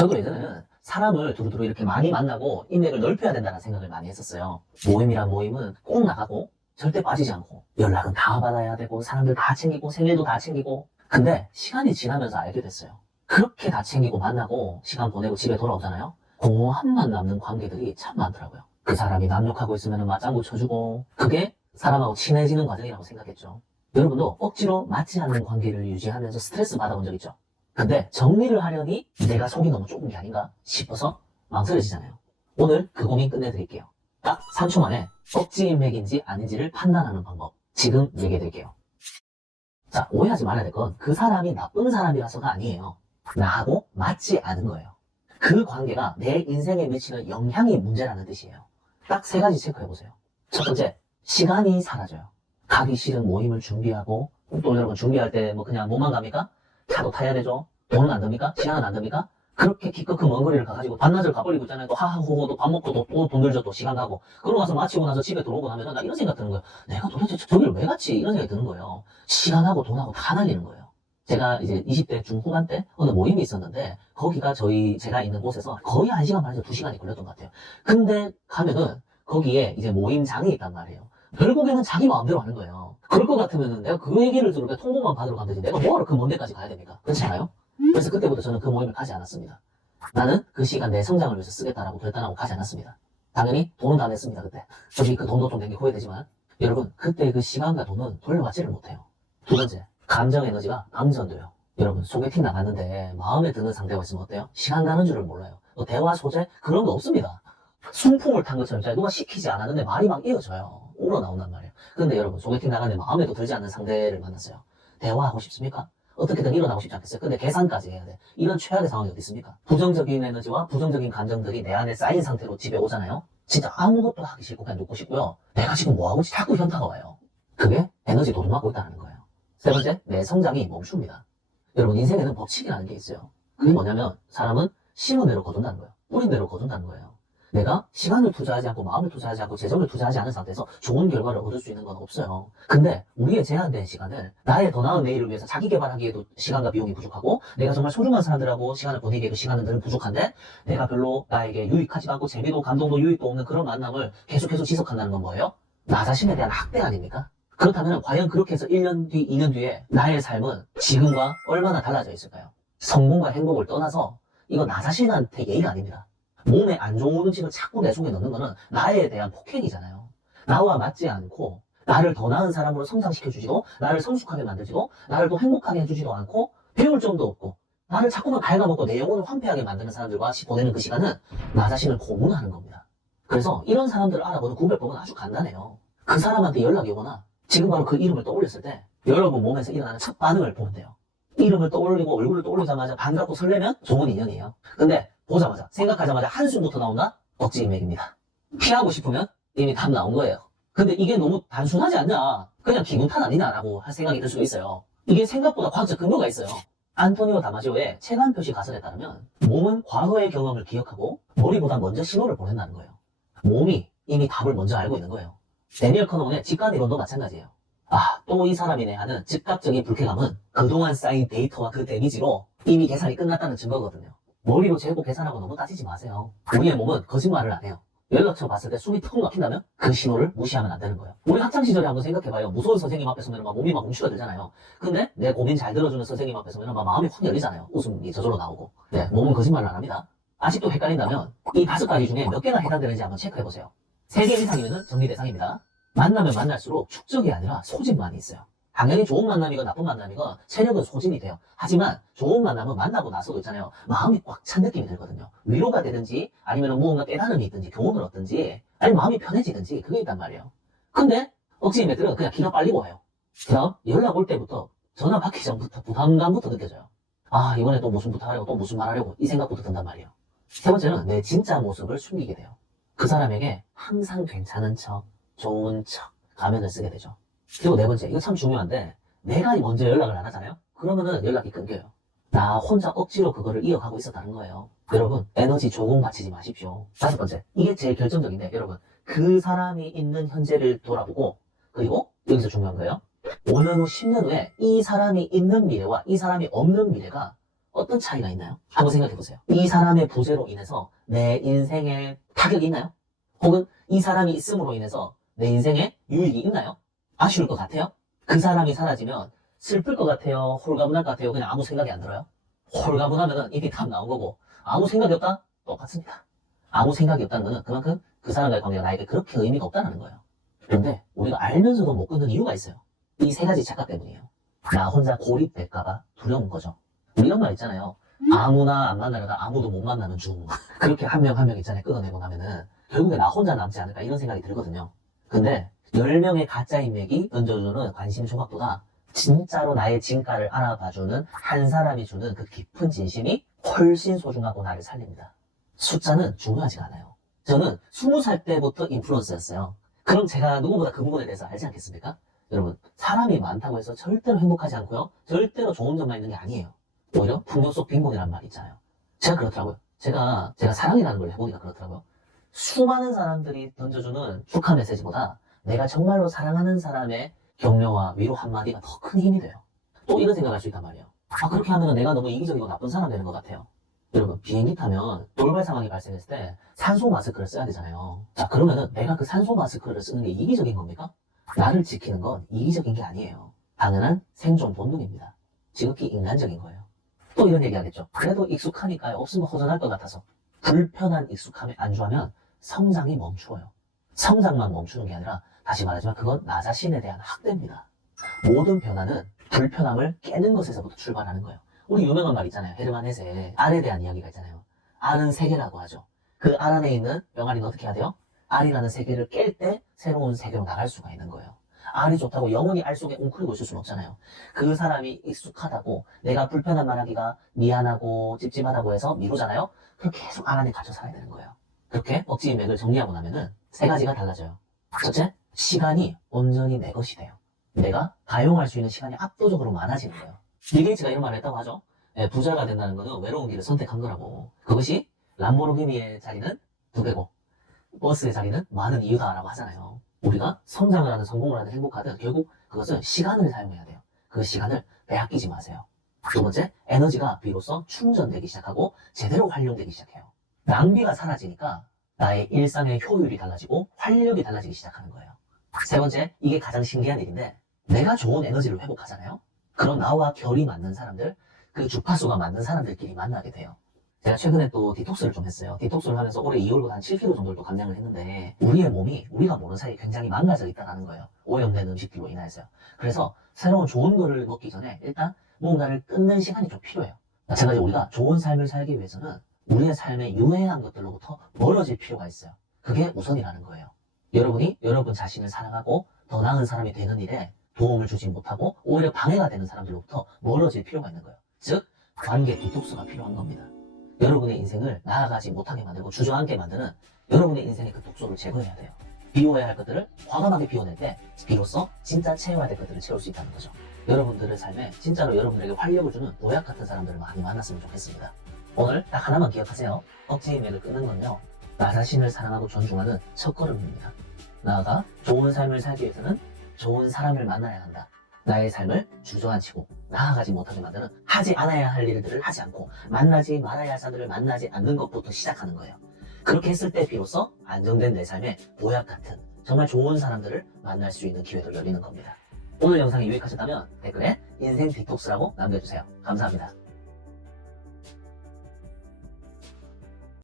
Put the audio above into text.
저도 예전에는 사람을 두루두루 이렇게 많이 만나고 인맥을 넓혀야 된다는 생각을 많이 했었어요. 모임이란 모임은 꼭 나가고 절대 빠지지 않고 연락은 다 받아야 되고 사람들 다 챙기고 생일도 다 챙기고. 근데 시간이 지나면서 알게 됐어요. 그렇게 다 챙기고 만나고 시간 보내고 집에 돌아오잖아요. 공허함만 남는 관계들이 참 많더라고요. 그 사람이 남 욕하고 있으면 맞장구 쳐주고, 그게 사람하고 친해지는 과정이라고 생각했죠. 여러분도 억지로 맞지 않는 관계를 유지하면서 스트레스 받아본 적 있죠? 근데 정리를 하려니 내가 속이 너무 좁은 게 아닌가 싶어서 망설여지잖아요. 오늘 그 고민 끝내드릴게요. 딱 3초 만에 억지 인맥인지 아닌지를 판단하는 방법 지금 얘기해 드릴게요. 자, 오해하지 말아야 될 건 그 사람이 나쁜 사람이라서가 아니에요. 나하고 맞지 않은 거예요. 그 관계가 내 인생에 미치는 영향이 문제라는 뜻이에요. 딱 3가지 체크해보세요. 첫 번째, 시간이 사라져요. 가기 싫은 모임을 준비하고, 또 여러분 준비할 때 뭐 그냥 몸만 갑니까? 차도 타야 되죠? 돈은 안 듭니까? 시간은 안 듭니까? 그렇게 기껏 그 먼 거리를 가가지고 반나절 가버리고 있잖아요. 또 하하호호 또 밥 먹고 또 돈 들죠. 또 시간 가고. 그러고 나서 마치고 나서 집에 들어오고 나면 나 이런 생각 드는 거예요. 내가 도대체 저기를 왜 갔지? 이런 생각이 드는 거예요. 시간하고 돈하고 다 날리는 거예요. 제가 이제 20대 중후반 때 어느 모임이 있었는데 거기가 제가 있는 곳에서 거의 1시간 반에서 2시간이 걸렸던 것 같아요. 근데 가면은 거기에 이제 모임장이 있단 말이에요. 결국에는 자기 마음대로 하는 거예요. 그럴 것 같으면은 내가 그 얘기를 들을 때 통보만 받으러 가면 되지. 내가 뭐하러 그 먼 데까지 가야 됩니까? 그렇지 않아요? 그래서 그때부터 저는 그 모임을 가지 않았습니다. 나는 그 시간 내 성장을 위해서 쓰겠다라고 결단하고 가지 않았습니다. 당연히 돈은 다 냈습니다, 그때. 솔직히 그 돈도 좀 낸 게 후회되지만, 여러분, 그때 그 시간과 돈은 돌려받지를 못해요. 두 번째, 감정 에너지가 방전돼요. 여러분, 소개팅 나갔는데 마음에 드는 상대가 있으면 어때요? 시간 가는 줄을 몰라요. 뭐 대화 소재? 그런 거 없습니다. 순풍을 탄 것처럼 누가 시키지 않았는데 말이 막 이어져요. 우러나온단 말이에요. 근데 여러분, 소개팅 나갔는데 마음에도 들지 않는 상대를 만났어요. 대화하고 싶습니까? 어떻게든 일어나고 싶지 않겠어요? 근데 계산까지 해야 돼. 이런 최악의 상황이 어디 있습니까? 부정적인 에너지와 부정적인 감정들이 내 안에 쌓인 상태로 집에 오잖아요? 진짜 아무것도 하기 싫고 그냥 눕고 싶고요. 내가 지금 뭐하고 있지? 자꾸 현타가 와요. 그게 에너지 도둑맞고 있다는 거예요. 세 번째, 내 성장이 멈춥니다. 여러분, 인생에는 법칙이라는 게 있어요. 그게 뭐냐면 사람은 심은 대로 거둔다는 거예요. 뿌린 대로 거둔다는 거예요. 내가 시간을 투자하지 않고 마음을 투자하지 않고 재정을 투자하지 않은 상태에서 좋은 결과를 얻을 수 있는 건 없어요. 근데 우리의 제한된 시간을 나의 더 나은 내일을 위해서 자기 개발하기에도 시간과 비용이 부족하고, 내가 정말 소중한 사람들하고 시간을 보내기에도 시간은 늘 부족한데, 내가 별로 나에게 유익하지 않고 재미도 감동도 유익도 없는 그런 만남을 계속해서 지속한다는 건 뭐예요? 나 자신에 대한 학대 아닙니까? 그렇다면 과연 그렇게 해서 1년 뒤, 2년 뒤에 나의 삶은 지금과 얼마나 달라져 있을까요? 성공과 행복을 떠나서 이거 나 자신한테 예의가 아닙니다. 몸에 안 좋은 음식을 자꾸 내 속에 넣는 거는 나에 대한 폭행이잖아요. 나와 맞지 않고 나를 더 나은 사람으로 성장시켜주지도, 나를 성숙하게 만들지도, 나를 더 행복하게 해주지도 않고 배울 점도 없고 나를 자꾸만 갉아먹고 내 영혼을 황폐하게 만드는 사람들과 보내는 그 시간은 나 자신을 고문하는 겁니다. 그래서 이런 사람들을 알아보는 구별법은 아주 간단해요. 그 사람한테 연락이 오거나 지금 바로 그 이름을 떠올렸을 때 여러분 몸에서 일어나는 첫 반응을 보면 돼요. 이름을 떠올리고 얼굴을 떠올리자마자 반갑고 설레면 좋은 인연이에요. 근데 보자마자, 생각하자마자 한숨부터 나온다? 억지 인맥입니다. 피하고 싶으면 이미 답 나온 거예요. 근데 이게 너무 단순하지 않냐? 그냥 기분 탓 아니냐라고 할 생각이 들 수도 있어요. 이게 생각보다 과학적 근거가 있어요. 안토니오 다마지오의 체감 표시 가설에 따르면 몸은 과거의 경험을 기억하고 머리보다 먼저 신호를 보낸다는 거예요. 몸이 이미 답을 먼저 알고 있는 거예요. 데니얼 커너먼의 직관 이론도 마찬가지예요. 아, 또 이 사람이네 하는 즉각적인 불쾌감은 그동안 쌓인 데이터와 그 데미지로 이미 계산이 끝났다는 증거거든요. 머리로 재고 계산하고 너무 따지지 마세요. 우리의 몸은 거짓말을 안 해요. 연락처 봤을 때 숨이 턱 막힌다면 그 신호를 무시하면 안 되는 거예요. 우리 학창시절에 한번 생각해봐요. 무서운 선생님 앞에 서면 막 몸이 막 움츠러들잖아요. 근데 내 고민 잘 들어주는 선생님 앞에 서면 막 마음이 확 열리잖아요. 웃음이 저절로 나오고. 네, 몸은 거짓말을 안 합니다. 아직도 헷갈린다면 이 5가지 중에 몇 개나 해당되는지 한번 체크해보세요. 3개 이상이면 정리 대상입니다. 만나면 만날수록 축적이 아니라 소진만이 있어요. 당연히 좋은 만남이건 나쁜 만남이건 체력은 소진이 돼요. 하지만 좋은 만남은 만나고 나서도 있잖아요. 마음이 꽉 찬 느낌이 들거든요. 위로가 되든지 아니면 무언가 깨달음이 있든지 교훈을 얻든지 아니면 마음이 편해지든지 그게 있단 말이에요. 근데 억지 인맥들은 그냥 기가 빨리고 와요. 그럼 연락 올 때부터 전화 받기 전부터 부담감부터 느껴져요. 아, 이번에 또 무슨 부탁하려고 또 무슨 말하려고 이 생각부터 든단 말이에요. 세 번째는 내 진짜 모습을 숨기게 돼요. 그 사람에게 항상 괜찮은 척, 좋은 척 가면을 쓰게 되죠. 그리고 네 번째, 이거 참 중요한데 내가 먼저 연락을 안 하잖아요? 그러면은 연락이 끊겨요. 나 혼자 억지로 그거를 이어가고 있었다는 거예요. 여러분, 에너지 조금 바치지 마십시오. 5번째, 이게 제일 결정적인데 여러분, 그 사람이 있는 현재를 돌아보고, 그리고 여기서 중요한 거예요. 5년 후, 10년 후에 이 사람이 있는 미래와 이 사람이 없는 미래가 어떤 차이가 있나요? 한번 생각해 보세요. 이 사람의 부재로 인해서 내 인생에 타격이 있나요? 혹은 이 사람이 있음으로 인해서 내 인생에 유익이 있나요? 아쉬울 것 같아요? 그 사람이 사라지면 슬플 것 같아요? 홀가분할 것 같아요? 그냥 아무 생각이 안 들어요? 홀가분하면은 이미 답 나온 거고, 아무 생각이 없다? 똑같습니다. 아무 생각이 없다는 거는 그만큼 그 사람과의 관계가 나에게 그렇게 의미가 없다는 거예요. 그런데 우리가 알면서도 못 끊는 이유가 있어요. 이 세 가지 착각 때문이에요. 나 혼자 고립될까봐 두려운 거죠. 우리 이런 말 있잖아요. 아무나 안 만나려다 아무도 못 만나는 중. 그렇게 한 명 한 명 있잖아요. 끊어내고 나면은 결국에 나 혼자 남지 않을까 이런 생각이 들거든요. 근데 10명의 가짜 인맥이 던져주는 관심 조각보다 진짜로 나의 진가를 알아봐주는 한 사람이 주는 그 깊은 진심이 훨씬 소중하고 나를 살립니다. 숫자는 중요하지가 않아요. 저는 20살 때부터 인플루언서였어요. 그럼 제가 누구보다 그 부분에 대해서 알지 않겠습니까? 여러분, 사람이 많다고 해서 절대로 행복하지 않고요. 절대로 좋은 점만 있는 게 아니에요. 오히려 풍요 속 빈곤이라는 말이 있잖아요. 제가 그렇더라고요. 제가 사랑이라는 걸 해보니까 그렇더라고요. 수많은 사람들이 던져주는 축하 메시지보다 내가 정말로 사랑하는 사람의 격려와 위로 한마디가 더 큰 힘이 돼요. 또 이런 생각할 수 있단 말이에요. 그렇게 하면 내가 너무 이기적이고 나쁜 사람 되는 것 같아요. 여러분, 비행기 타면 돌발 상황이 발생했을 때 산소 마스크를 써야 되잖아요. 자, 그러면은 내가 그 산소 마스크를 쓰는 게 이기적인 겁니까? 나를 지키는 건 이기적인 게 아니에요. 당연한 생존 본능입니다. 지극히 인간적인 거예요. 또 이런 얘기 하겠죠. 그래도 익숙하니까요. 없으면 허전할 것 같아서. 불편한 익숙함에 안주하면 성장이 멈추어요. 성장만 멈추는 게 아니라 다시 말하지만 그건 나 자신에 대한 학대입니다. 모든 변화는 불편함을 깨는 것에서부터 출발하는 거예요. 우리 유명한 말 있잖아요. 헤르만 헤세의 알에 대한 이야기가 있잖아요. 알은 세계라고 하죠. 그 알 안에 있는 병아리는 어떻게 해야 돼요? 알이라는 세계를 깰 때 새로운 세계로 나갈 수가 있는 거예요. 알이 좋다고 영원히 알 속에 웅크리고 있을 수는 없잖아요. 그 사람이 익숙하다고 내가 불편한 말 하기가 미안하고 찝찝하다고 해서 미루잖아요. 그럼 계속 알 안에 갇혀 살아야 되는 거예요. 그렇게 억지 인맥을 정리하고 나면은 세 가지가 달라져요. 첫째, 시간이 온전히 내 것이 돼요. 내가 가용할 수 있는 시간이 압도적으로 많아지는 거예요. 빌 게이츠가 이런 말을 했다고 하죠. 부자가 된다는 것은 외로운 길을 선택한 거라고. 그것이 람보르기니의 자리는 2배고 버스의 자리는 많은 이유다라고 하잖아요. 우리가 성장을 하든 성공을 하든 행복하든 결국 그것은 시간을 사용해야 돼요. 그 시간을 빼앗기지 마세요. 두 번째, 에너지가 비로소 충전되기 시작하고 제대로 활용되기 시작해요. 낭비가 사라지니까 나의 일상의 효율이 달라지고 활력이 달라지기 시작하는 거예요. 세 번째, 이게 가장 신기한 일인데 내가 좋은 에너지를 회복하잖아요. 그런 나와 결이 맞는 사람들, 그 주파수가 맞는 사람들끼리 만나게 돼요. 제가 최근에 또 디톡스를 좀 했어요. 디톡스를 하면서 올해 2월보다 한 7kg 정도를 또 감량을 했는데 우리의 몸이 우리가 모르는 사이에 굉장히 망가져 있다는 거예요. 오염된 음식들로 인해서요. 그래서 새로운 좋은 거를 먹기 전에 일단 뭔가를 끊는 시간이 좀 필요해요. 마찬가지로 우리가 좋은 삶을 살기 위해서는 우리의 삶에 유해한 것들로부터 멀어질 필요가 있어요. 그게 우선이라는 거예요. 여러분이 여러분 자신을 사랑하고 더 나은 사람이 되는 일에 도움을 주지 못하고 오히려 방해가 되는 사람들로부터 멀어질 필요가 있는 거예요. 즉, 관계 디톡스가 필요한 겁니다. 여러분의 인생을 나아가지 못하게 만들고 주저앉게 만드는 여러분의 인생의 그 독소를 제거해야 돼요. 비워야 할 것들을 과감하게 비워낼 때 비로소 진짜 채워야 될 것들을 채울 수 있다는 거죠. 여러분들의 삶에 진짜로 여러분들에게 활력을 주는 노약 같은 사람들을 많이 만났으면 좋겠습니다. 오늘 딱 하나만 기억하세요. 억지 인맥을 끊는 건요, 나 자신을 사랑하고 존중하는 첫걸음입니다. 나아가 좋은 삶을 살기 위해서는 좋은 사람을 만나야 한다. 나의 삶을 주저앉히고 나아가지 못하게 만드는 하지 않아야 할 일들을 하지 않고 만나지 말아야 할 사람들을 만나지 않는 것부터 시작하는 거예요. 그렇게 했을 때 비로소 안정된 내 삶에 보약 같은 정말 좋은 사람들을 만날 수 있는 기회도 열리는 겁니다. 오늘 영상이 유익하셨다면 댓글에 인생 디톡스라고 남겨주세요. 감사합니다.